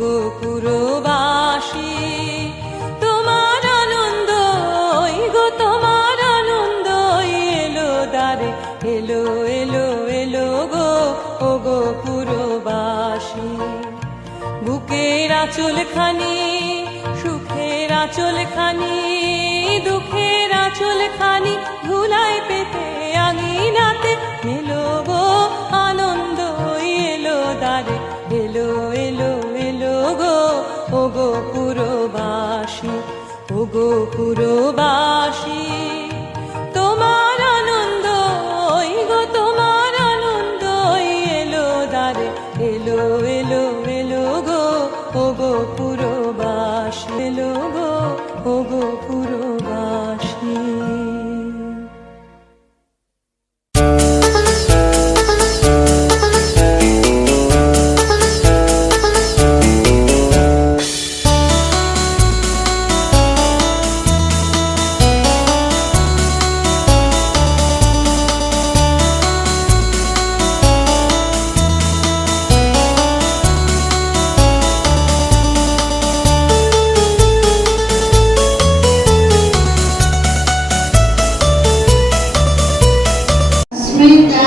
ওগো পুরবাসী, তোমার আনন্দ গো, তোমার আনন্দ এলো দ্বারে, এলো এলো এলো গো, ওগো পুরবাসী। বুকের আঁচল খানি, সুখের আঁচল খানি, দুঃখের আঁচল খানি ধুলায় পেতে আঙিনাতে এলো গো, আনন্দ এলো দ্বারে, এলো এলো এলো গো, ওগো পুরবাসী, ওগো পুরবাসী। তোমার আনন্দ গো, তোমার আনন্দ এলো দ্বারে, এলো এলো এলো গো, ওগো পুরবাসী, এলো গো, ওগো পুরবাসী।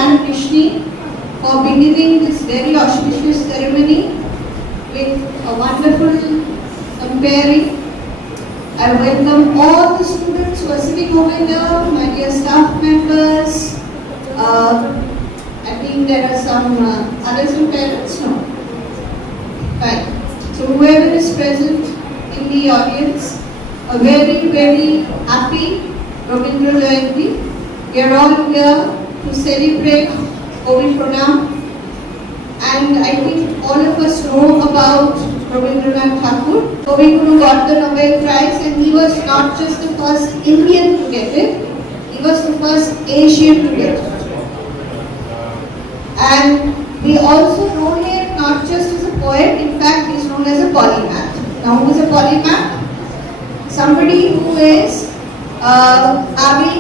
And Krishni for beginning this very auspicious ceremony with a wonderful comparing. I welcome all the students who are sitting over here, my dear staff members. I think there are some others and parents, no? Fine. So whoever is present in the audience, a very, very happy Rabindra Jayanti. We are all here to celebrate Govind Pranam, and I think all of us know about Rabindranath Tagore. Govind Guru got the Nobel Prize, and he was not just the first Indian to get it, he was the first Asian to get it. And we also know him not just as a poet, in fact he is known as a polymath. Now who is a polymath? Somebody who is having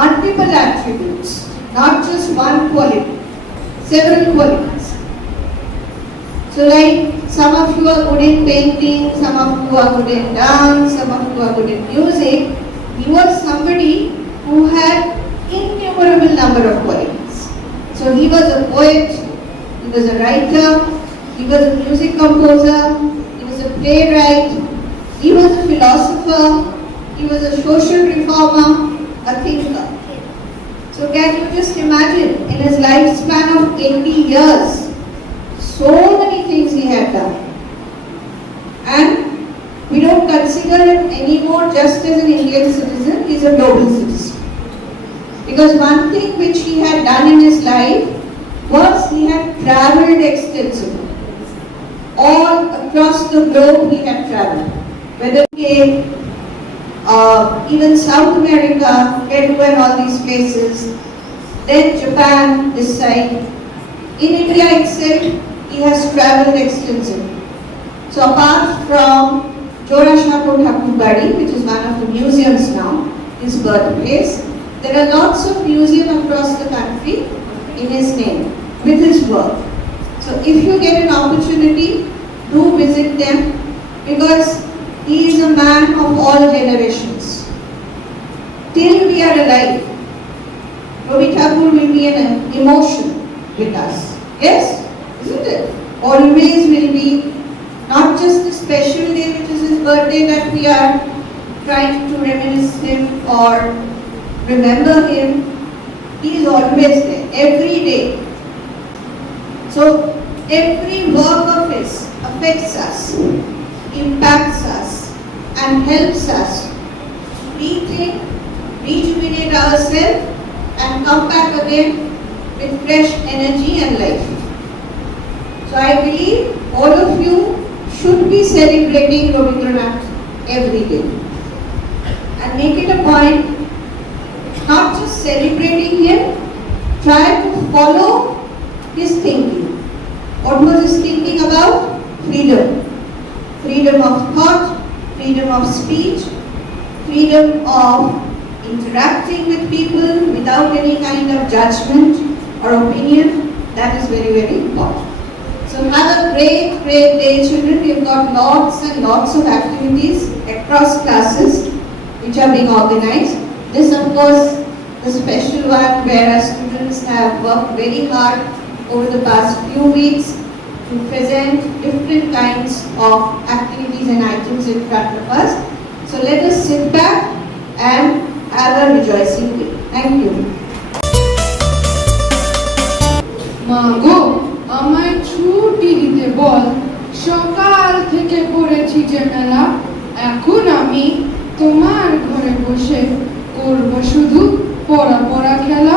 multiple attributes, not just one quality, several qualities. So like some of you are good in painting, some of you are good in dance, some of you are good in music. He was somebody who had innumerable number of qualities. So he was a poet, he was a writer, he was a music composer, he was a playwright, he was a philosopher, he was a social reformer, a thinker. So can you just imagine, in his lifespan of 80 years, so many things he had done. And we don't consider him anymore just as an Indian citizen, he is a global citizen. Because one thing which he had done in his life was he had travelled extensively. All across the globe he had travelled. Whether even South America, Peru and all these places, then Japan, this side. In India itself, he has travelled extensively. So apart from Jorashapur Thakurbadi, which is one of the museums now, his birthplace, there are lots of museums across the country in his name, with his work. So if you get an opportunity, do visit them, because he is a man of all generations. Till we are alive, Ravi Tagore will be an emotion with us. Yes? Isn't it? Always will be, not just the special day which is his birthday that we are trying to reminisce him or remember him. He is always there, every day. So every work of his affects us, impacts us, and helps us rethink, rejuvenate ourselves, and come back again with fresh energy and life. So I believe all of you should be celebrating Rabindranath every day, and make it a point, not just celebrating him, try to follow his thinking. What was his thinking about? Freedom. Freedom of thought, freedom of speech, freedom of interacting with people without any kind of judgment or opinion. That is very, very important. So have a great, great day, children. We've got lots and lots of activities across classes which are being organized. This, of course, the special one where our students have worked very hard over the past few weeks to present different kinds of activities and items in front of us. So let us sit back and have a rejoicing day. Thank you. মা গো, আমায় ছুটি দিতে বল। সকাল থেকে পড়েছি যে মেলা, এখন আমি তোমার ঘরে বসে করব শুধু পড়া পড়া খেলা।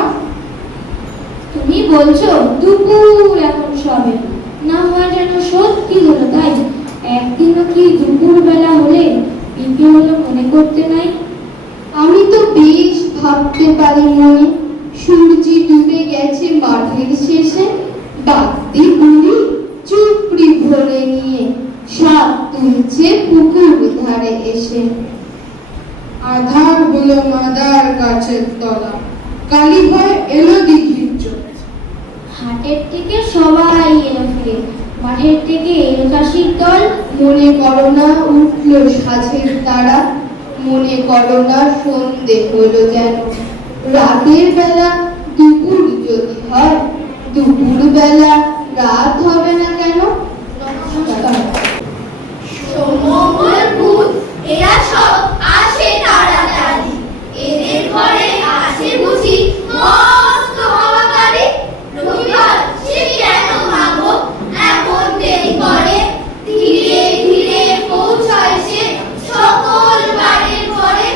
তুমি বলছো দুপুর এখন সবে, না হয় যেন সত্যি হলো তাই। একদিনও কি দুপুর বেলা হলে পিপে হলো মনে করতে নাই? আমি তো বেশ ভাবতে পারি মনে, সূর্যি ডুবে গেছে মাঠের শেষে, বাগদি বুড়ি চুপড়ি ভরে নিয়ে সাপ তুলছে পুকুর ধারে এসে। আধার হলো মাদার গাছের তলা, কালী ভয় এলো দিঘির চোখ। হাটের থেকে সবাই এলো ফিরে, মাঠের থেকে এলো চাষির দল। মনে করো না উঠল সাঝের তারা, মনে করো না সন্ধে হলো যেন। রাতের বেলা দুপুর যদি হয়, দুপুর বেলা রাত হবে না কেন? সোমঙ্গল বুধ এরা সব আসে তাড়াতাড়ি, এদের ঘরে আছে বুঝি মস্ত হাওয়াকারি। রবিবার সে কেন ভাবো এমন দেরি করে, ধীরে ধীরে পৌঁছায় সে সকল বাড়ির পরে।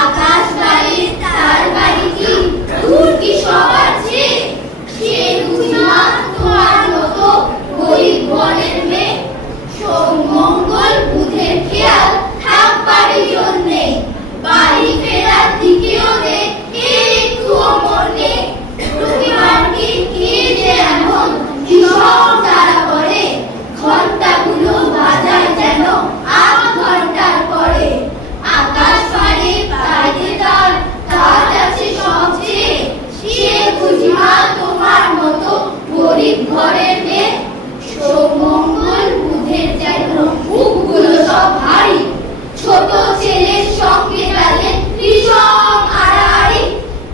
আকাশ বাড়ির তার বাড়ি কি দূর কি সবার চেয়ে, সে বুঝি না তোমার মতো গরিব ঘরের মেয়ে। সোমঙ্গল বুধের খেয়াল থাকবারই জন্যে, বাড়ি ফেরার দিকেও একটুও মনে। রবিবার কি কে যে এমন ভীষণ তাড়া করে, ঘন্টাগুলো বাজায় যেন ৮ ঘন্টার পরে। আকাশ বাড়ি তাইতে তার কাজ আছে সবচেয়ে, সে বুঝি না তোমার মতো গরিব ঘরের মেয়ে। সোমঙ্গল বুধের যেন মুখগুলো সব ভারী, ছোট ছেলের সঙ্গে তাদের ভীষণ আড়াআড়ি।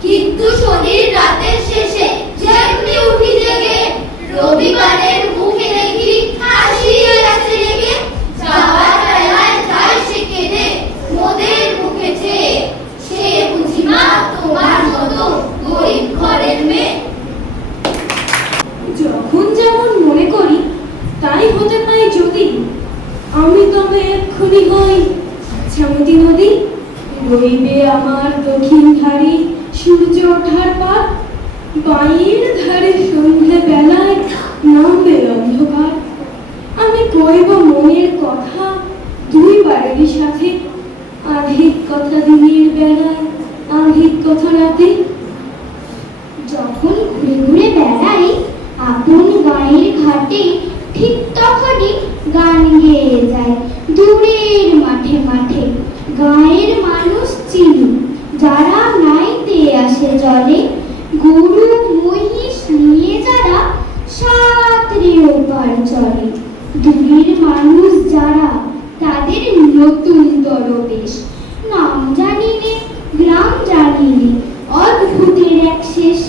কিন্তু শনির রাতের শেষে যেমনি উঠি জেগে, রবিবারের মুখে দেখি হাসিয়ে গেছে রেগে। যাওয়ার বেলায় যায় সে কেঁদে মোদের মুখে চেয়ে, সে বুঝি না তোমার মতো গরিব ঘরের মেয়ে। যখন যেমন মনে করি তাই হতে পাই যদি, আমি তবে এক্ষুনি হই ছামতি নদী। রইবে আমার দক্ষিণ ধারে সূর্য ওঠার পর, বাঁয়ের ধারে সন্ধ্যে বেলায় নামবে অন্ধকার। আমি কইব মনের কথা দুইবারেরই সাথে, আধিক কথা দিনের বেলায় আধিক কথা রাতে। যখন ঘুরে ঘুরে বেড়াই আপন গাঁয়ের ঘাটে, ঠিক তখনই গান গেয়ে যায় দূরের মাঠে মাঠে। গাঁয়ের মানুষ চিনি যারা নাইতে আসে জলে, গরু মহিষ নিয়ে যারা সাঁতরে ওপার চলে। দূরের মানুষ যারা তাদের নতুন দরবেশ, নাম জানিনে গ্রাম জানিনে অদ্ভুতের এক শেষ।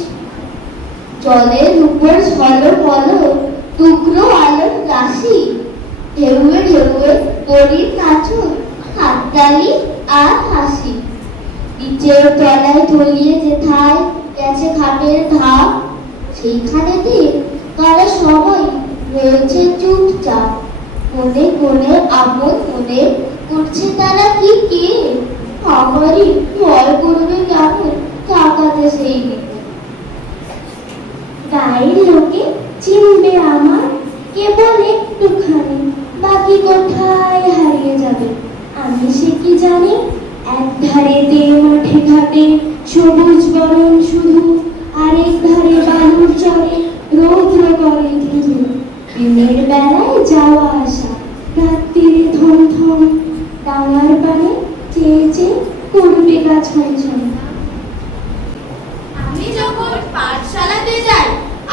জলের উপর ঝলো পলো টুকরো আলোর রাশি, ঢেউয়ে ঢেউয়ে পরীর নাচন হাততালি আর হাসি। নিচের তলায় তলিয়ে যেথায় গেছে খাটের ধাপ, সেইখানেতে তারা সবাই রয়েছে চুপচাপ। মনে মনে আপন মনে করছে তারা কি কে, আমারই ভয় করবে কেমন তাকাতে সেই দিকে। গায়ের লোকে চিনবে আমার কেবল একটুখানি, বাকি কোথায় হারিয়ে যাবে আমি সে কি জানি। এক ধারেতে মাঠে ঘাটে সবুজ বরণ শুধু, আরেক ধারে বালুর চরে রৌদ্র করে ধুধু। দিনের বেলায় যাওয়া আসা, রাত্রিরে থম থম, ডাঙার পানে চেয়ে চেয়ে করবে গা ছম ছম। আমি যখন পাঠশালাতে যাই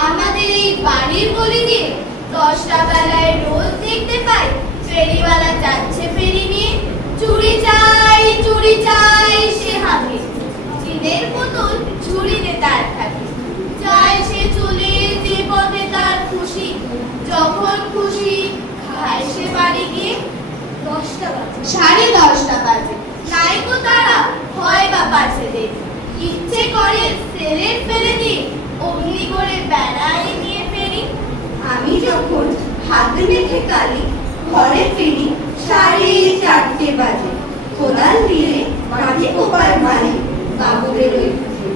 আমাদের এই বাড়ির গলি দিয়ে, 10টা বেলায় রোজ দেখতে পাই ফেরিওয়ালা যাচ্ছে ফেরি নিয়ে, চুরি চাই সে হাঁকে, চিনের বোতল ঝুড়িতে তার থাকে, যায় সে চলে যে পথে তার খুশি, যখন খুশি খায় সে বাড়ি গিয়ে। 10টা বাজে, 10:30 বাজে, নাইকো তারা হয় বা পাছে দে, ইচ্ছে করে সেলের ফেলে দি, অগ্নি করে বেড়ায় নিয়ে ফেরি। আমি যখন হাতে মেখে কালি ঘরে ফিরি 4:30 বাজে, কোদাল দিয়ে মাটি কোপার মানে বাবুদের ওই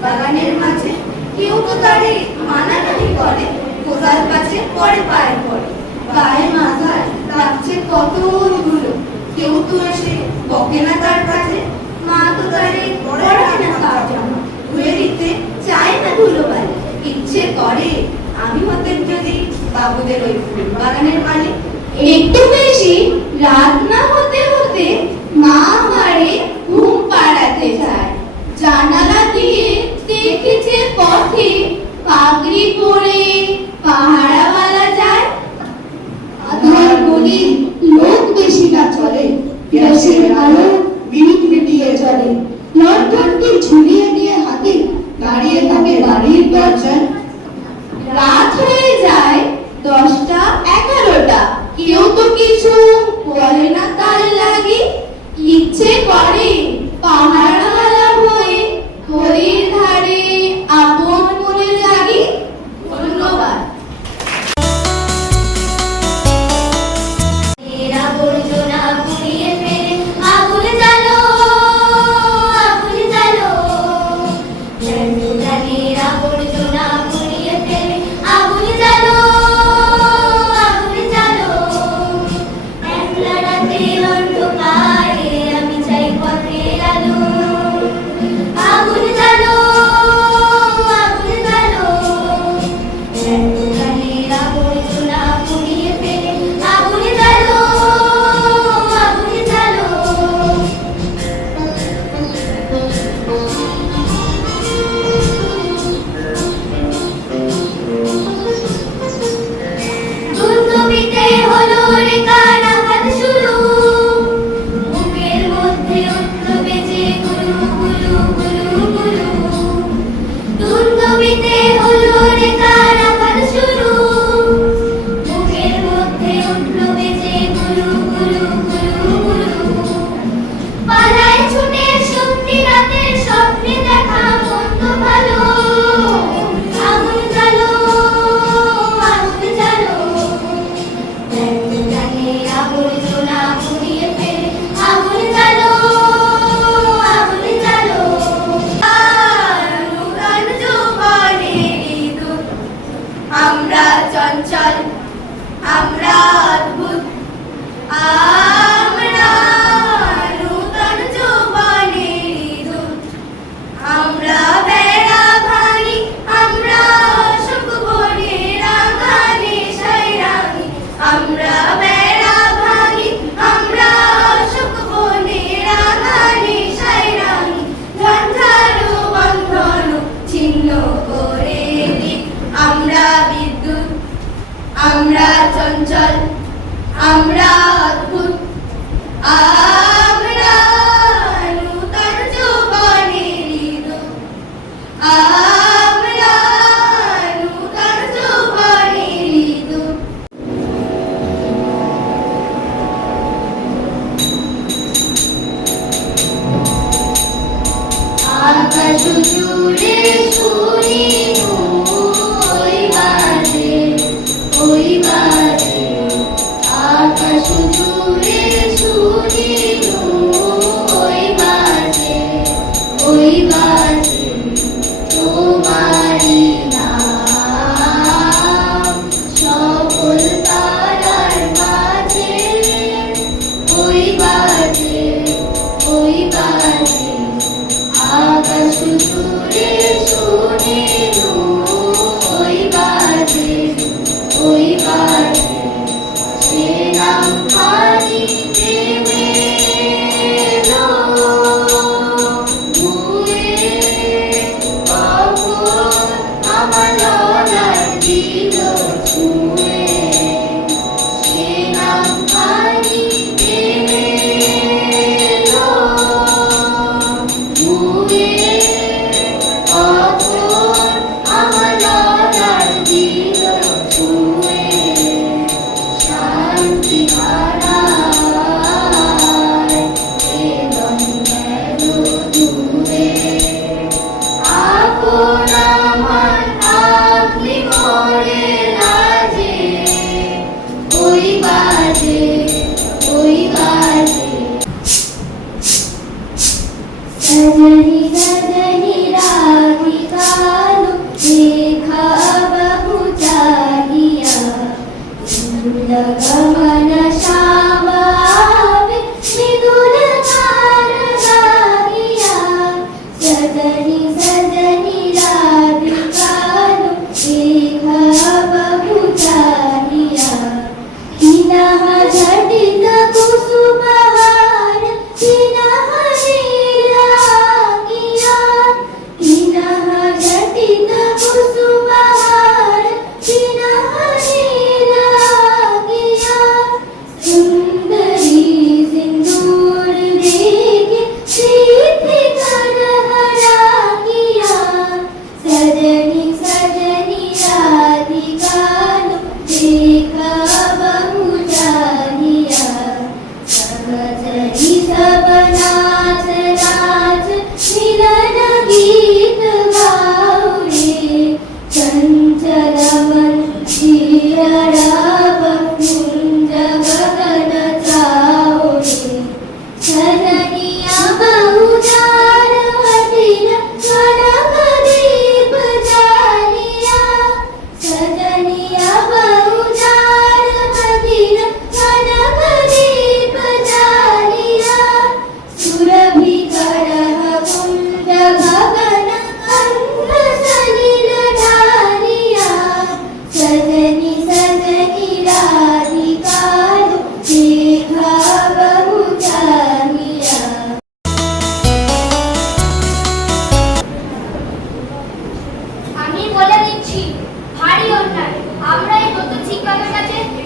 বাগানের মাঝে, কেউ তো তারে মানাটানি করে, কোদাল কাছে পরে পায়ে পড়ে, গায়ে মাথায় লাগছে কত ধুলো, কেউ তো এসে বকে না তার কাছে, মা তো তারে পড়ায় না কার জামা, ধুয়ে দিতে চায় না ধুলো বালি, ইচ্ছে করে আমি হতেন যদি বাবুদের ওই ফুল বাগানের মালিক। একটু বেশি রাত না হতে হতে মা আমারে ঘুম পাড়াতে যায়, জানালা দিয়ে দেখেছে পথে পাগড়ি পরে পাহারাওয়ালা যায়। আধার গলি লোক বেশি না চলে, গ্যাসের আলো মিনিট মিটিয়ে চলে, লণ্ঠনটি ঝুলিয়ে নিয়ে হাতে দাঁড়িয়ে থাকে বাড়ির দরজায়। রাত হয়ে যায় 10টা 11টা, কেউ তো কিছু বলে না তার লাগি, ইচ্ছে করে পাহাড়ওয়ালা হয়ে ঘড়ির ধারে আপন মনে জাগি। ধন্যবাদ। এরা বর্জনা পুড়িয়ে ফেলে আগুন জ্বালো, আগুন জ্বালো, এরা বর্জনা পুড়িয়ে ফেলে আগুন জ্বালো, আগুন জ্বালো, একলা রাতে অন্ধকারে আমি চাই পথের আলো, আগুন জ্বালো, আগুন জ্বালো, এরা বর্জনা পুড়িয়ে ফেলে আগুন জ্বালো, আগুন জ্বালো।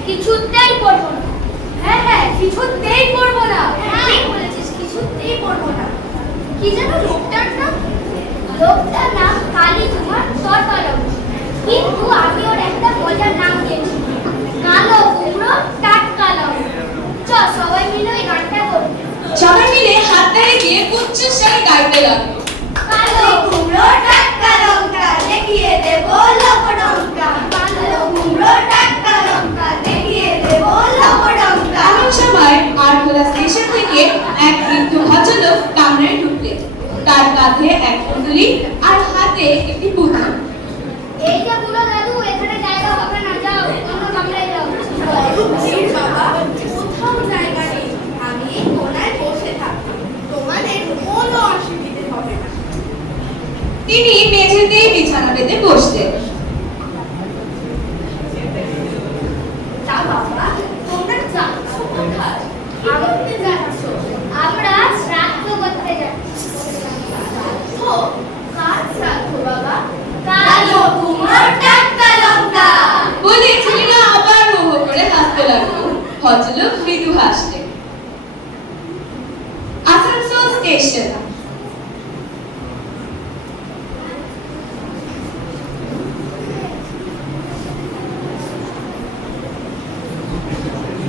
কিছুতেই পড়বো না। হ্যাঁ, কিছুতেই পড়বো না। ঠিক বলেছিস, কিছুতেই পড়বো না। কি যেন লোকটার নাম? লোকটার নাম কালী কুমার সরকারম। কিন্তু আমি ওর একটা মজার নাম দিয়েছি, কালো কুমড়ো টাটকা লঙ্কা। চল সবাই মিলে ওই গানটা করি। সবাই মিলে হাত ধরে দিয়ে উচ্চস্বরে গাইতে লাগলো। কালো কুমড়ো টাটকা লঙ্কা দেখিয়ে দেবো লবডঙ্কা। কালো কুমড়ো টাটকা লঙ্কা দেখিয়ে দেবো লবডঙ্কা। এমন সময় আরখোলা স্টেশন থেকে এক বৃদ্ধ ভদ্রলোক কামরায় ঢুকলেন। তার কাঁধে এক পুঁটুলি আর হাতে একটি পুতুল। এই যে বুড়ো দাদু, এখানে জায়গা হবে না, যাও অন্য কামরায় যাও। ভিড় বাবা, কোথাও জায়গা নেই, আমি এই কোনায় বসে থাকবো, তোমাদের কোনো অসুবিধে হবে না। তিনি মেঝেতেই বিছানা পেতে বসলেন। তা বাবা, তোমরা যাচ্ছ কোথায়? আনন্দে যাচ্ছ? আমরা শ্রাদ্ধ করতে যাচ্ছি। শ্রাদ্ধ? কার শ্রাদ্ধ বাবা? কালো কুমড়ো টাটকা লঙ্কা। বলে ছেলেরা আবার হো হো করে হাসতে লাগলো। ভদ্রলোক মৃদু হাসলেন। আসানসোল স্টেশন।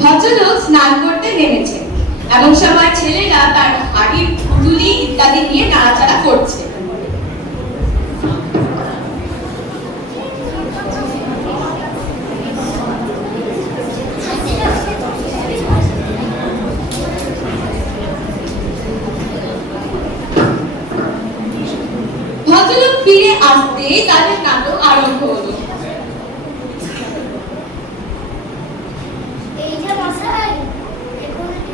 ভদ্রলোক স্নান করতে নেমেছে। এমন সময় ছেলেরা তার হাড়ি পুটুলি ইত্যাদি নিয়ে নাড়াচাড়া করছে। ভদ্রলোক ফিরে আসতেই তাদের নাটক আরম্ভ হলো। এই যে মশাই,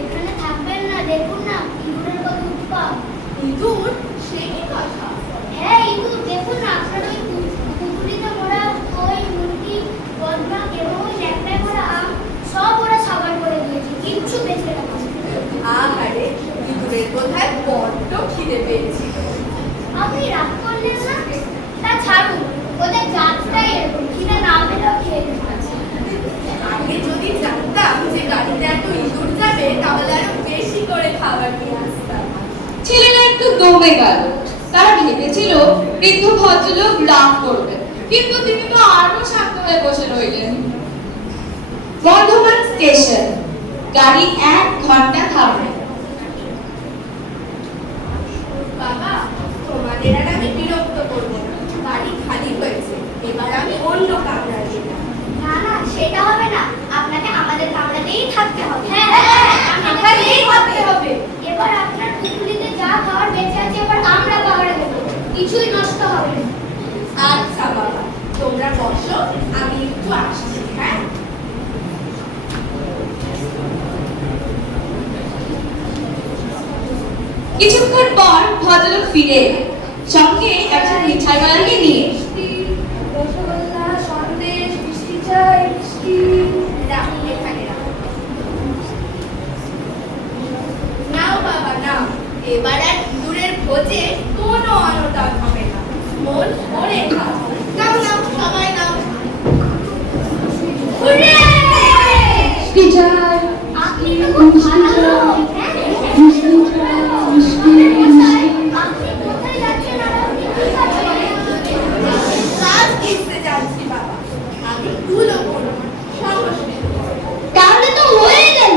এখানে থাকবেন না, দেখুন না ইঁদুরের কত উৎপাত। ইঁদুর? সে কি কথা? হ্যাঁ, ইঁদুর। দেখুন না, আপনার ওই পুকুরিতে মোড়া ওই মুরগি, বদনা এবং ওই ল্যাকড়ায় ভরা আম সব ওরা সাবার করে দিয়েছে, কিচ্ছু বেঁচে রাখা। আহারে, ইঁদুরের বোধহয় বড্ড খিদে পেয়েছিল। আপনি রাগ করলেন না? তা ছাড়ুন, ওদের জাতটাই এরকম, খিদে না পেলেও খেয়ে নিচ্ছে। আগে যদি জানতাম যে গাড়িতে এত ইঁদুর যাবে, তাহলে আরো বেশি করে খাবার নিয়ে আসতাম। ছেলেরা একটু দমে গেল। তারা ভেবেছিল বৃদ্ধ ভদ্রলোক রাগ করবেন, কিন্তু তিনি তো আরো শান্ত হয়ে বসে রইলেন। বর্ধমান স্টেশন। গাড়ি 1 ঘন্টা থামবে। বাবা, তোমাদের আর আমি বিরক্ত করবো না, গাড়ি খালি হয়েছে, এবার আমি অন্য কামরায় যেতাম। না না, সেটা হবে না, আপনাকে আমাদের কামরাতেই থাকতে হবে। হ্যাঁ, এখানেই থাকতে হবে। এবার আপনার পুকুরিতে যা খাবার বেঁচে আছে এবার আমরা পাহাড়ে দেবো, কিছুই নষ্ট হবে না। আচ্ছা বাবা, তোমরা বসো, আমি একটু আসছি। হ্যাঁ, কিছুক্ষণ পর ভদ্রলোক ফিরে এলেন, সঙ্গে একজন মিঠাইওয়ালাকে নিয়ে। রসগোল্লা, সন্দেশ, মিষ্টি চাই, মিষ্টি। রাখুন এখানে, রাখুন। নাও বাবা, নাও। এবার আর ইঁদুরের ভোজে কোনো অনুতাপ হবে না, মন ভরে খাও। নাও নাও, সবাই নাও। হুররে! টিচার, আপনি তো খুব ভালো লোক। হ্যাঁ? আপনি কোথায় যাচ্ছেন আর আপনি কি করছেন? কাজ দেখতে যাচ্ছি বাবা, আমি তুলো করবো, সমস্যা। তাহলে তো হয়ে গেল।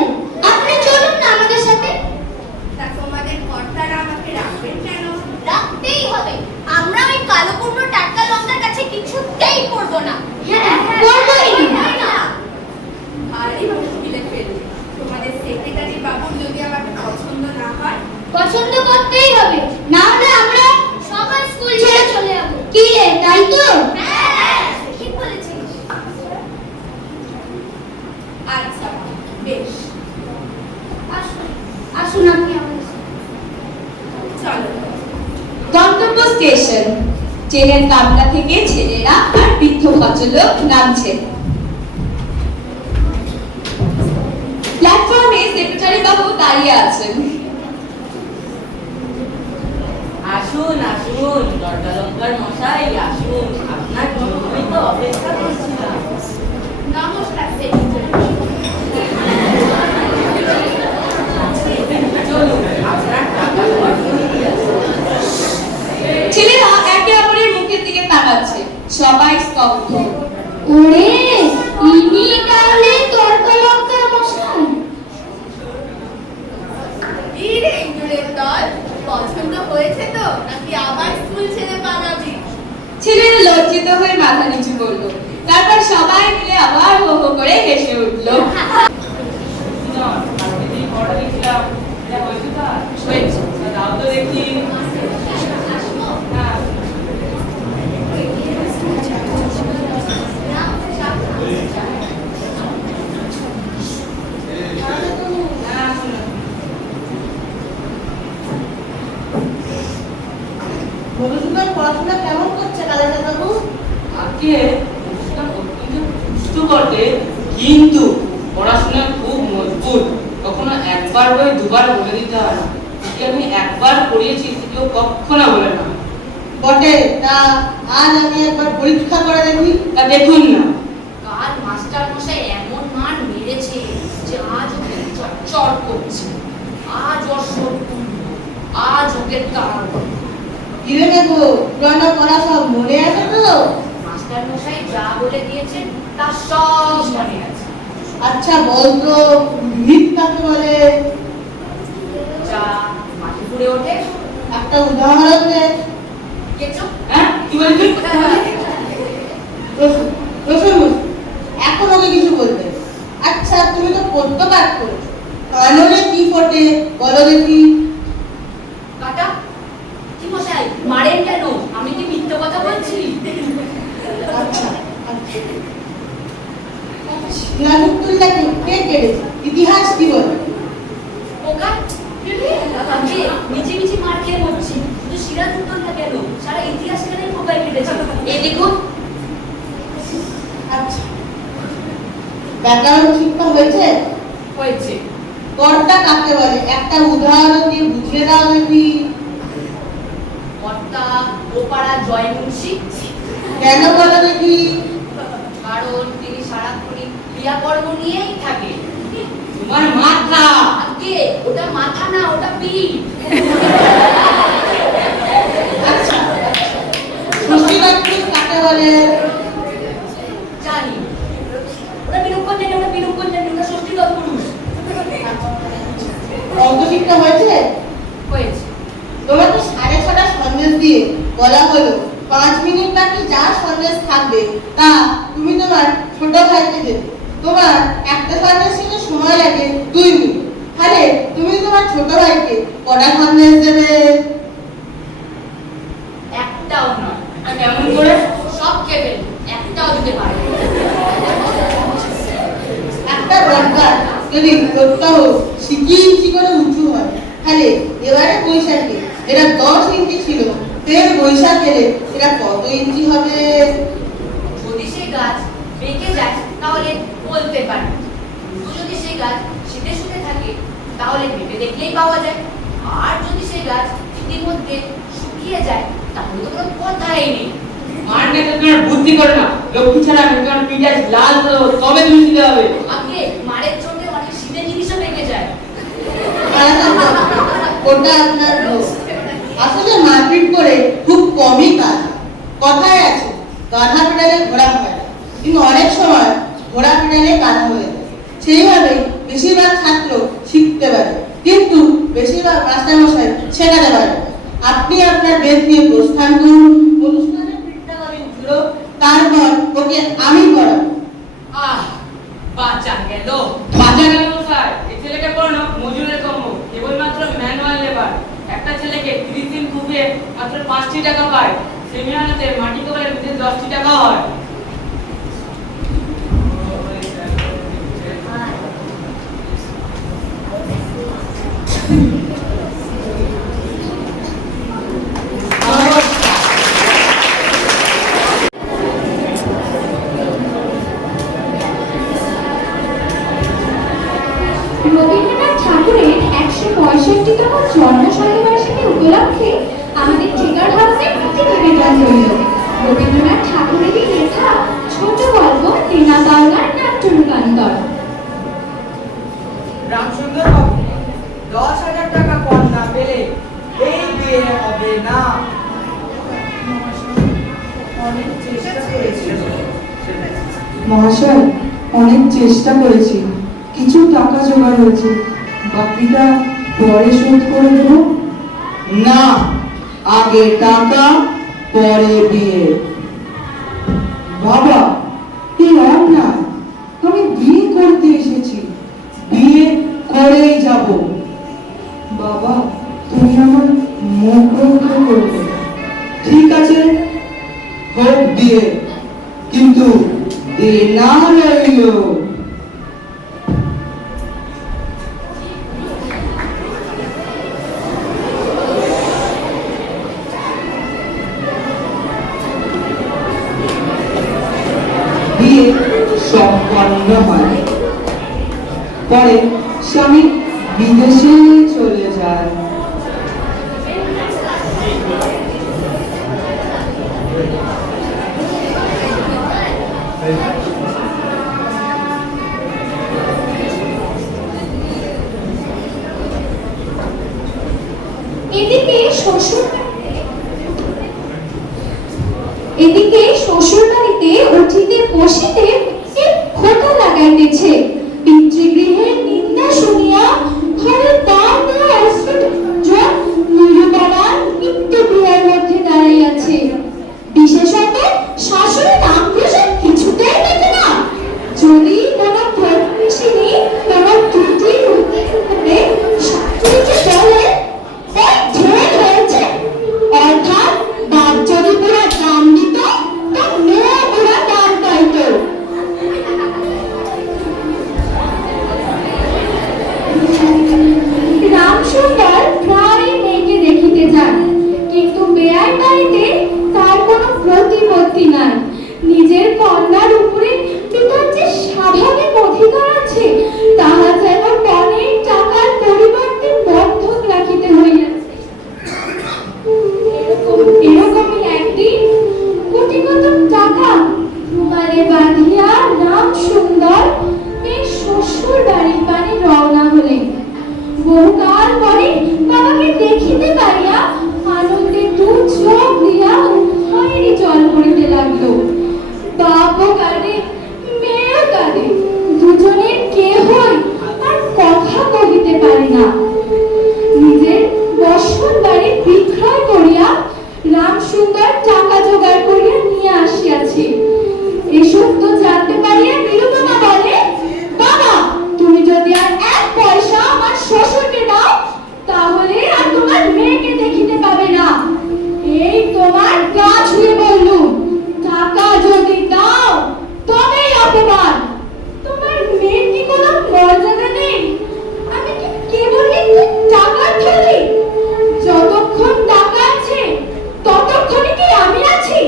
আপনি চলুন না আমাদের সাথে। তা তোমাদের কর্তারা আমাকে রাখবেন কেন? রাখতেই হবে, আমরা ওই কালো কুমড়ো টাটকা লঙ্কার কাছে কিছুতেই পড়বো না। হ্যাঁ, পড়বোই না। ভারী মুশকিলে ফেলবে। তোমাদের সেক্রেটারি বাবুর যদি আমাকে পছন্দ না হয়, পছন্দ করতেই হবে, না হলে আমরা সবাই স্কুল ছেড়ে চলে যাবো। কি রে, তাই তো? হ্যাঁ, ঠিক বলেছিস। আচ্ছা, বেশ, আসুন, আসুন আপনি আমাদের সাথে। চলো। গন্তব্য স্টেশন। ট্রেনের কামরা থেকে ছেলেরা আর বৃদ্ধ ভদ্রলোক নামছে। প্ল্যাটফর্মে সেক্রেটারি বাবু দাঁড়িয়ে আছেন। আসুন আসুন লঙ্কার মশাই, আসুন, আপনার জন্যই তো অপেক্ষা করছিলাম। নমস্কার সেক্রেটারি। ছেলেরা একে অপরের মুখের দিকে তাকাচ্ছে, সবাই স্তব্ধ। ওরে, ইনি তাহলে তর্কা লঙ্কার মশাই। কি রে ইঁদুরের দল, পছন্দ হয়েছে তো নাকি আবার স্কুল ছেড়ে পালাবি? ছেলেরা লজ্জিত হয়ে মাথা নিচু করলো, তারপর সবাই মিলে আবার হো হো করে হেসে উঠলো। মধুসূদন পড়াশোনা কেমন করছে কালেজা বাবু? আগে পড়াশোনা অত্যন্ত দুষ্টু বটে, কিন্তু পড়াশোনা খুব মজবুত। কখনো একবার বই দুবার বলে দিতে হয় না। একে আমি একবার পড়িয়েছি, কেউ কখনো বলে না। বটে, তা আজ আমি একবার পরীক্ষা করে দেখি। তা দেখুন না। কাল মাস্টার মশাই এমন মার মেরেছে যে আজ ওকে চটচট করছে। আজ ওর শত্রু, আজ ওকে তাড়াবো। কিরে নেবো, পুরানো পড়া সব মনে আছে তো? মাস্টার মশাই যা বলে দিয়েছেন তা সব মনে আছে। আচ্ছা বলতো, ভিত কাকে বলে? যা মাটি ফুড়ে ওঠে। একটা উদাহরণ দে। কেঁচো। হ্যাঁ, কি বলবি? রসুন, এখন ওকে কিছু বলতে। আচ্ছা, তুমি তো পদ্য পাঠ করেছো, কাননে কি ফোটে বলো দেখি? কাটা। কি মশাই মারেন কেন? আমি কি মিথ্যে কথা বলছি? আচ্ছা, সিরাজউদ্দৌলাকে কে কেড়েছে? ইতিহাস কি বলে? ওকা আজকে মিছি মিছি মার খেয়ে মরছি। শুধু সিরাজউদ্দৌলা কেন, সারা ইতিহাস কেন পোকায় কেটেছে। এই দেখুন। আচ্ছা, ব্যাকরণ শিক্ষা হয়েছে? হয়েছে। কর্তা কাকে বলে? একটা উদাহরণ দিয়ে বুঝিয়ে দাও দেখি। কর্তা ওপাড়া জয় মুন্সি। কেন বলো দেখি? কারণ তিনি সারাক্ষণই ক্রিয়াকর্ম নিয়েই থাকে। তোমার মাথা। আজকে ওটা মাথা না, ওটা পিঠ। আচ্ছা, ষষ্ঠীবাক্য কাকে বলে? জানি। ওটা বিরূপণ জানি, ওটা বিরূপণ জানি, ওটা ষষ্ঠী তৎপুরুষ। অঙ্ক শিক্ষা হয়েছে? হয়েছে। তোমাকে 6:30 সন্দেশ দিয়ে বলা হলো 5 মিনিট বাকি যা সন্দেশ থাকবে তা তুমি তোমার ছোট ভাইকে দেবে। তোমার একটা সন্দেশ খেতে সময় লাগে 2 মিনিট। তাহলে তুমি তোমার ছোট ভাইকে কটা সন্দেশ দেবে? একটাও নয়। আর কেমন করে? সব খেয়ে ফেলবো, একটাও দিতে পারে। একটা দরকার যদি প্রত্যহ ইঞ্চি করে উঁচু হয়, তাহলে এবারে বৈশাখে এটা 10 ইঞ্চি ছিল, ফের বৈশাখে এটা কত ইঞ্চি হবে? যদি সেই গাছ বেঁকে যায় তাহলে বলতে পারি। যদি সেই গাছ শীতে শুতে থাকে তাহলে ভেবে দেখলেই পাওয়া যায়। আর যদি সেই গাছ ইতিমধ্যে শুকিয়ে যায় তাহলে তো কোনো কথাই নেই। মার নেই তো তোমার বুদ্ধি করে না। লক্ষ্মী ছাড়া আমি তোমার পিঠায় লাল করবো, তবে তুমি দিতে হবে। আগে মারের জন্য অনেক শীতে জিনিসও বেঁকে যায়। ওটা আপনার দোষ। আসলে মারপিট করে খুব কমই কাজ। কথায় আছে গাধা পেটালে ঘোড়া হয় না, কিন্তু অনেক সময় ঘোড়া পেটালে গাধা হয়ে যায়। সেইভাবে বেশিরভাগ ছাত্র শিখতে পারে, কিন্তু বেশিরভাগ মাস্টারমশাই শেখাতে পারে না। আপনি আপনার বেদ নিয়ে প্রস্থান করুন, অনুষ্ঠানের পিঠটা করে উঠলো, তারপর ওকে আমি পড়াবো। বাঁচা গেল। বাঁচা গেল স্যার। এই ছেলেকে পড়ানো মজুরের কর্ম, কেবলমাত্র ম্যানুয়াল লেবার। একটা ছেলেকে 30 দিন খুঁজে মাত্র 5টি টাকা পায়। সেমিনারেতে মাটি কোপালে 10টি টাকা হয়। রবীন্দ্রনাথ ঠাকুরের 165তম জন্ম শতবার্ষিকী উপলক্ষে আমাদের ট্রিগার হাউসে একটি নিবেদন রইল। রবীন্দ্রনাথ ঠাকুরেরই লেখা ছোট গল্প টেনা পাওনার নাট্য রূপান্তর। রামসুন্দর বাবু, 10,000 টাকা কম না পেলে এই বিয়ে হবে না। অনেক চেষ্টা করেছি। মহাশয়, অনেক চেষ্টা করেছি, কিছু টাকা জোগাড় হয়েছে, বাকিটা পরে শোধ করে দেবো। না, আগে টাকা পরে বিয়ে। বাবা, এই অন্যায়। আমি বিয়ে করতে এসেছি, বিয়ে করেই যাব। বাবা তুমি আমার মুখ রক্ষা করবে। ঠিক আছে, হোক বিয়ে, কিন্তু দেনা রইল। বিয়ে সম্পন্ন হয়, পরে স্বামী বিদেশে চলে যায়। এদিকে শ্বশুর বাড়িতে উঠিতে বসিতে খোঁটা লাগাইতেছে। পিতৃগৃহের নিন্দা শুনিয়া ঘরে দ্বার দেওয়া নীলুবালার পিতৃগৃহের মধ্যে দাঁড়াইয়াছে। বিশেষত শাশুড়ি রামপ্রসাদ কিছুতেই দেখে না। যদি কোনো প্রতিবেশিনী কোনো ত্রুটি হতে শাশুড়িকে বলে ঢের হয়েছে, অর্থাৎ বাপ যদি পুরা দাম দিত তো মেয়ে পুরা দাম পাইত। রামসুন্দর প্রায় মেয়েকে দেখিতে যান, কিন্তু বেয়ার বাড়িতে তার কোনো প্রতিপত্তি নাই। নিজের কন্যার উপরে পিতার যে স্বাভাবিক অধিকার আছে তাহা যেন অনেক টাকার পরিবর্তে বন্ধক রাখিতে হইয়াছে। এরকমই একদিন কোটি কত টাকা রুমালে বাঁধিয়া রামসুন্দর মেয়ের শ্বশুর বাড়ির পানে রওনা হলেন। বহুকাল পরে বাবাকে দেখিতে পাইয়া আনন্দে দু চোখ দিয়া উভয়েরই জল পড়িতে লাগলো। বাপও কাঁদে, মেয়েও কাঁদে, দুজনের কেহই আর কথা কহিতে পারে না। নিজের বসত বাড়ি বিক্রয় করিয়া রামসুন্দর টাকা জোগাড় করিয়া নিয়ে আসিয়াছে। এসব তো জানতে পারিয়া নীলুবালা বলে, বাবা তুমি যদি আর এক পয়সা আমার শ্বশুরকে দাও তাহলে আর তোমার মেয়েকে দেখিতে পাবে না। এই তোমার গা ছুঁয়ে বললুম, টাকা যদি দাও তবেই অপমান। তোমার মেয়ের কি কোনো মর্যাদা নেই? আমি কি কেবল একটু টাকার থলি? যতক্ষণ টাকা আছে ততক্ষণই কি আমি আছি?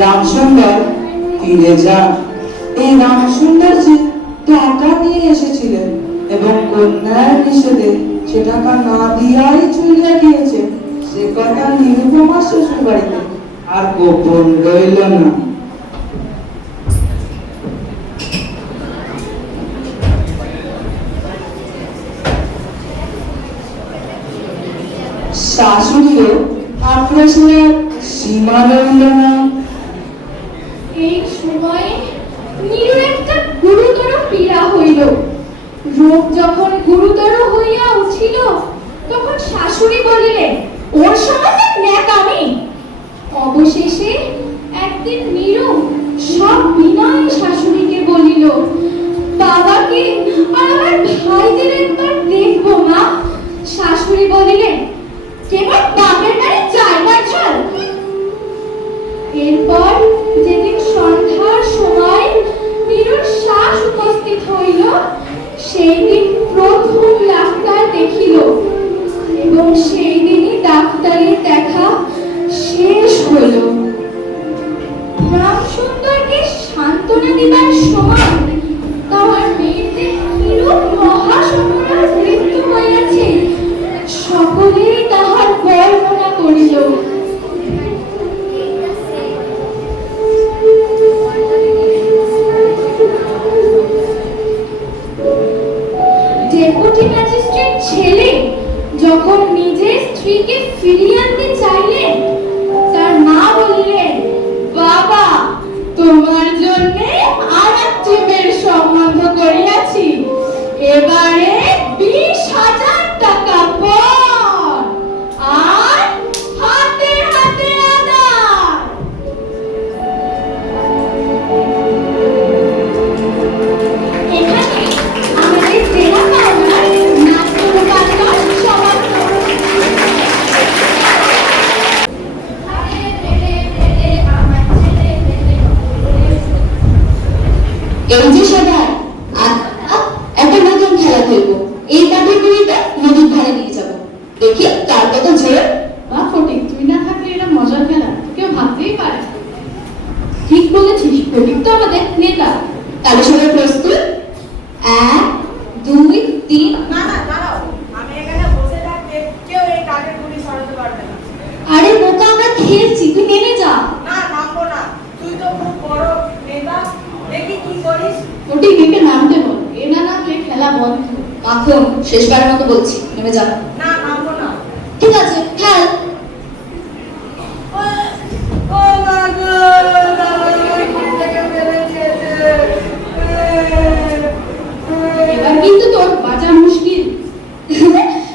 রামসুন্দর ফিরে যান। এই রামসুন্দর যে টাকা নিয়ে এসেছিলেন এবং কন্যার নিষেধে সে টাকা না দিয়াই চলিয়া গিয়েছে, সে কথা নিরুপমার শ্বশুর বাড়িতে আর গোপন রইল না। শাশুড়িও আক্রোশে সীমা রইল না। এই সময়ে নীলুর একটা গুরুতর পীড়া হইল। রোগ যখন গুরুতর হইয়া উঠিল তখন শাশুড়ি বলিলেন, ওর সমাজে ন্যাকামি। অবশেষে একদিন নীলু সব বিনয় শাশুড়িকে বলিল, বাবাকে আর আমার ভাইদের একবার দেখবো মা। শাশুড়ি বলিলেন, কেবল বাপের বাড়ি যাইবার চল। এরপর যেদিন সন্ধ্যার সময় নীলুর শ্বাস উপস্থিত হইল, সেই দিন প্রথম ডাক্তার দেখিল এবং সেই দিনই ডাক্তারের দেখা শেষ হইল। রামসুন্দরকে সান্ত্বনা দিবার সময় তাহার মেয়েতে কিরূপ মহাসমরার মৃত্যু হইয়াছে সকলেই তাহার বর্ণনা করিল। ডেপুটি ম্যাজিস্ট্রেট ছেলে যখন নিজের স্ত্রীকে ফিরিয়ে আনতে চাইলেন। তার মা বললেন, বাবা, তোমার জন্য আর একটি মেয়ের সম্বন্ধ করিয়াছি, এবারে 20,000 টাকা পর, আর হাতে হাতে আদায়। এখানে আমাদের দেনা পাওনার নাট্য রূপান্তর সমাপ্ত। এই যে সবাই একটা নতুন খেলা খেলবো। এই কাঠের গুঁড়িটা নদীর ধারে নিয়ে যাবো, দেখি কার কত জোর। বা ফটিক, তুই না থাকলে এটা মজার খেলা কেউ ভাবতেই পারে। ঠিক বলেছিস, ফটিক তো আমাদের নেতা। তাহলে সবাই প্রস্তুত? 1, 2, 3। না না দাঁড়াও, আমি এখানে বসে থাকতে কেউ এই কাঠের গুঁড়ি সরাতে পারবে না। আরে বোকা, আমরা খেলছি, তুই নেমে যা। না নামবো না, তুই তো খুব বড় নেতা, দেখি কি করিস। ফটিক, একে নামতে বল, এ না নামলে খেলা বন্ধ। মাখন, শেষবারের মতো বলছি, নেমে যা। না নামবো না। ঠিক আছে, খেল। ও মা গো, আমার ঘুম থেকে ফেলে দিয়েছে। এবার কিন্তু তোর বাঁচা মুশকিল।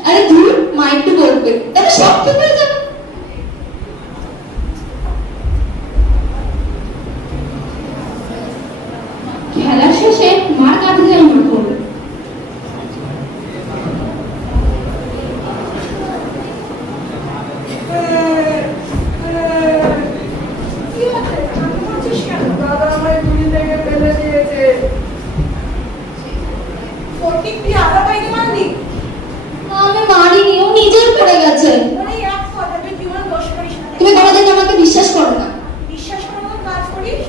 আরে ধুর, মা একটু বলবে, তবে সব ঠিক হয়ে যাবে। খেলা শেষে মার কাঁধে যায় মাখন। কি হচ্ছে? কান্না করছিস কেন? দাদা আমায় গুলি থেকে ফেলে দিয়েছে। ফটিক, তুই আদা পাইতে মারলি? আমি মারিনি, ও নিজের পড়ে গেছে। মানে এক কথা, তুই জীবনে দোষ করিস না। তুমি কোনোদিন আমাকে বিশ্বাস করো না। বিশ্বাস করার মতো কাজ করিস?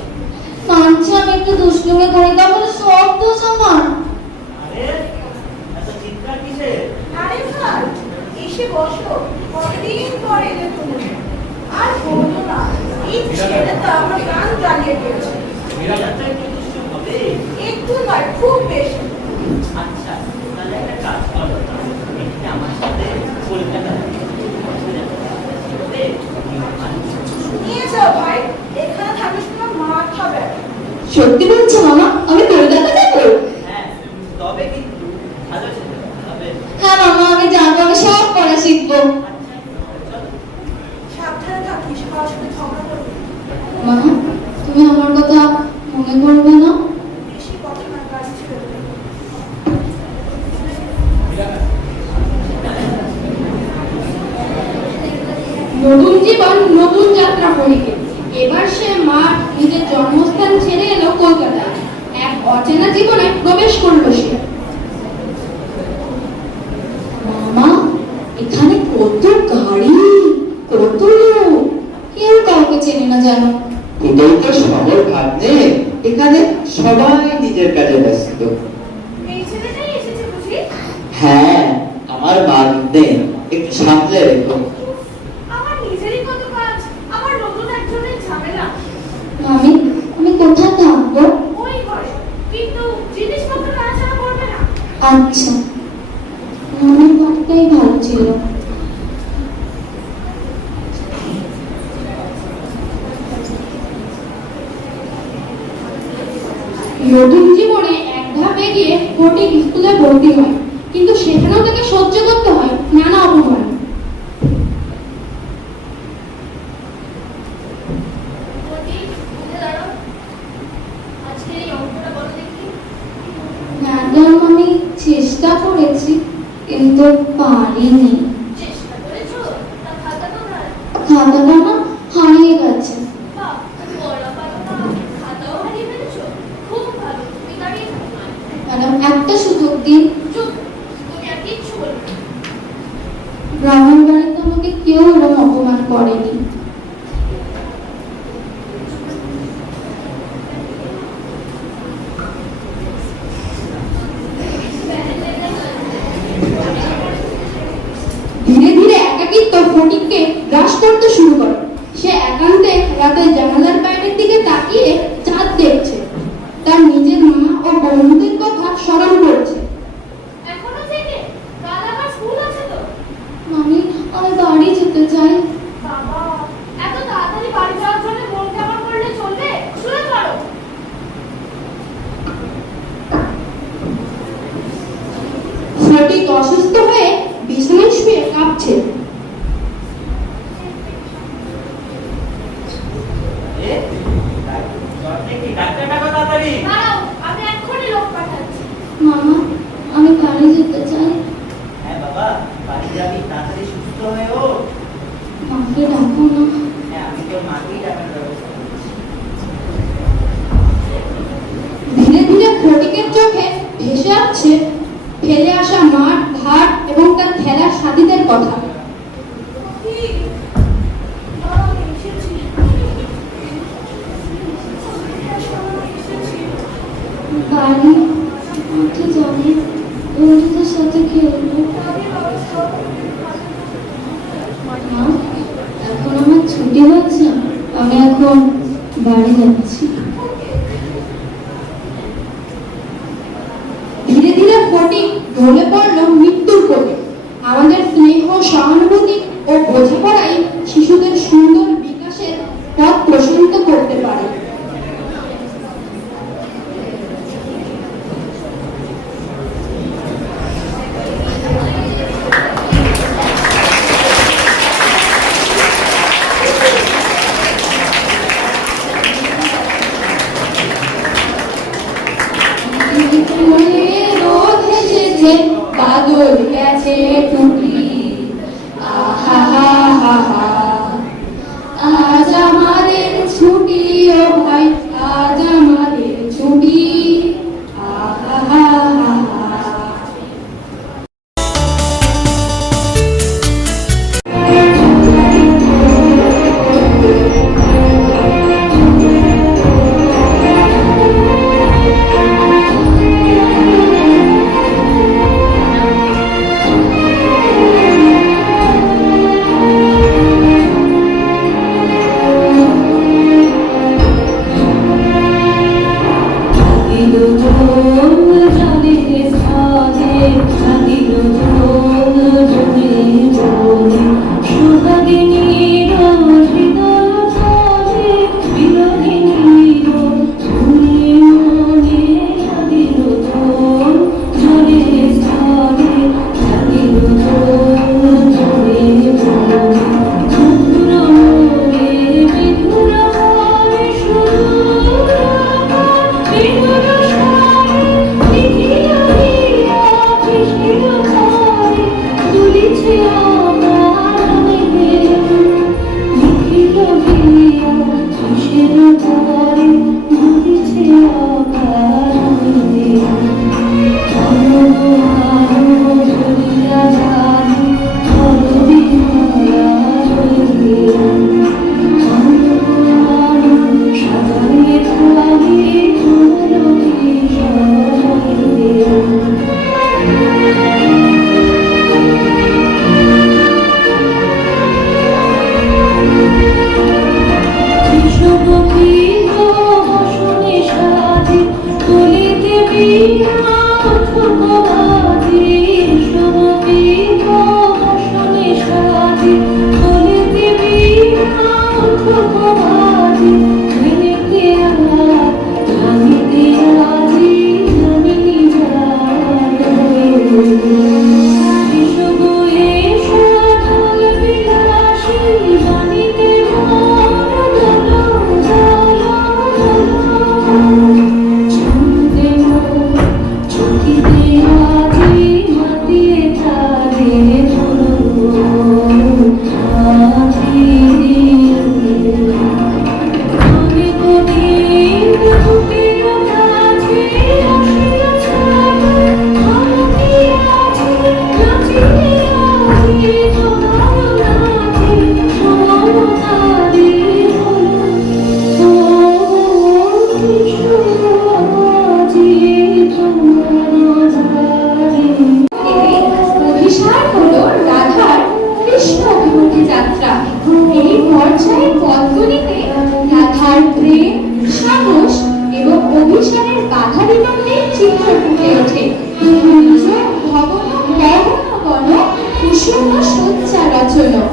মানছি আমি একটু দুষ্টুমি করি, তাহলে সব দোষ আমার। আরে ভাই, এসে বসো, কতদিন পরে এলে তুমি। আর বলো না, এই ছেলেটা আমার গান জ্বালিয়ে দিয়েছে। একটু নয়, খুব বেশি। নিয়ে যাও ভাই, এখানে থাকিস না, মার খাবে। সত্যি বলছো মামা? আমি কলকাতা যাবো? হ্যাঁ মামা, আমি যাবো, আমি সব পড়া শিখবো। সাবধানে থাকিস, কারোর সাথে ঝগড়া করবি না। মা, তুমি আমার কথা মনে করবে না? বেশি কথা না, কাজ ছেড়ে দে। নতুন জীবন, নতুন যাত্রা ফটিকে। এবার সে মাঠ, নিজের জন্মস্থান ছেড়ে এলো কলকাতা। এক অচেনা জীবনে প্রবেশ করলো সে। মামা, এখানে কত গাড়ি, কত লোক, কেউ কাউকে চেনে না জানো। এটাই তো শহর ভাবনে, এখানে সবাই নিজের কাজে ব্যস্ত। এই ছেলেটাই এসেছে বুঝি? হ্যাঁ, আমার ভাগ্নে, একটু সামলে রেখো। আমার নিজেরই কত কাজ, আমার নতুন একজনের ঝামেলা। মামি, আমি কোথায় থাকবো? ওই ঘরে, কিন্তু জিনিসপত্র নাড়াচাড়া করবে না। আচ্ছা, মামির ঘরটাই ভালো ছিল। নতুন জীবনে এক ধাপ এগিয়ে ফটিক স্কুলে ভর্তি হয়, কিন্তু সেখানেও তাকে সহ্য করতে হয় নানা অপমান। ফটিক, উঠে দাঁড়াও। আজকে এই অঙ্কটা বলো দেখি। ম্যাডাম, আমি চেষ্টা করেছি, কিন্তু পারিনি। চেষ্টা করেছো? তা খাতা কোথায়? খাতাটা না হারিয়ে গেছে। বাহ, পড়া পারো না, খাতাও হারিয়ে ফেলেছো। খুব ভালো, তুমি দাঁড়িয়ে থাকো না। ম্যাডাম, একটা সুযোগ দিন। চুপ, তুমি আর কিচ্ছু বলবে না। গ্রামের বাড়িতে আমাকে কেউ এরকম অপমান করেনি। ধীরে ধীরে একাকিত্ব ফটিককে গ্রাস করতে শুরু করে। সে একান্তে রাতের জানালার বাইরের দিকে তাকিয়ে চাঁদ দেখছে। তার নিজের মা ও বন্ধুদের কথা স্মরণ করছে। এখনো থেকে? কাল আবার স্কুল আছে তো? মামি, আমি বাড়ি যেতে চাই। বাবা, এত তাড়াতাড়ি বাড়ি যাওয়ার জন্য মন কেমন করলে চলবে? শুয়ে পড়ো। ফটিক অসুস্থ হয়ে বিছানায় শুয়ে কাঁপছে। দাঁড়াও, আমি এক্ষুনি লোক পাঠাচ্ছি। মামা, আমি বাড়ি যেতে চাই। হ্যাঁ বাবা, বাড়ি যাবি, তাড়াতাড়ি সুস্থ হয়ে ও। মাকে ডাকো না। হ্যাঁ, আমি তোর মাকেই ডাকার ব্যবস্থা করছি। ধীরে ধীরে ফটিকের চোখে ভেসে আসছে ফেলে আসা মাঠ ঘাট এবং তার খেলার সাথীদের কথা। বাড়ি মাঠে যাবো, বন্ধুদের সাথে খেলবো। মা, এখন আমার ছুটি হচ্ছে, আমি এখন বাড়ি যাচ্ছি। ধীরে ধীরে ফটিক ঢলে পড়ল মৃত্যুর কোলে। আমাদের স্নেহ, সহানুভূতি ও বোঝাপড়াই শিশুদের সুন্দর বিকাশের পথ প্রশস্ত করতে পারে। রোদ এসেছে, বাদল গেছে টুটি, আহা হা হা হা। আজ আমাদের ছুটি ও ভাই, আজ আমাদের ছুটি, আহা হা হা হা। জন্য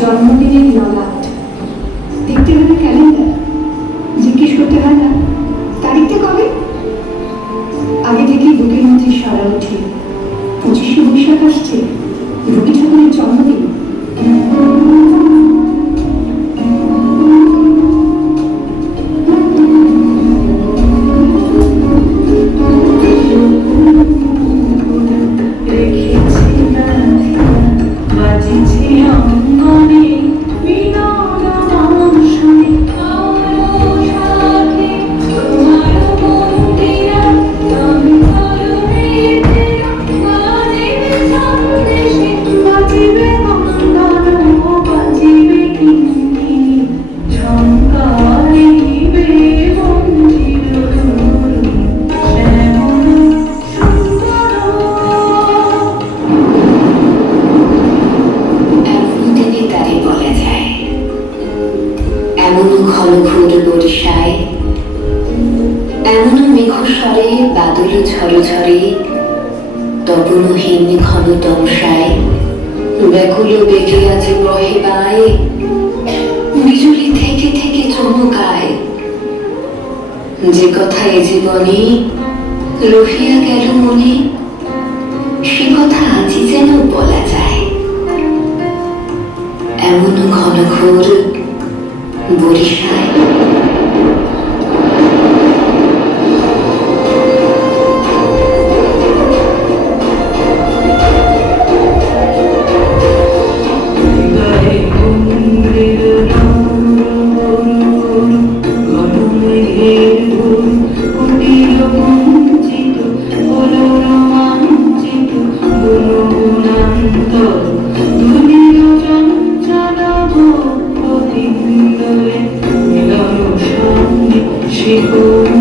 জন্মদিনের ললাট দেখতে হবে ক্যালেন্ডার, জিজ্ঞেস করতে হয় না তারিখটা কবে। আগে থেকেই বুকের মধ্যে সারা ওঠে 25শে বৈশাখ আসছে, রবি ঠাকুরের জন্মদিন। কুণ্ডলী থেকে থেকে চমকায়, যে কথা এ জীবনে রহিয়া গেল মনে, সে কথা আজই যেন বলা যায়। এমন ঘনঘোর বরিশায় শিকড়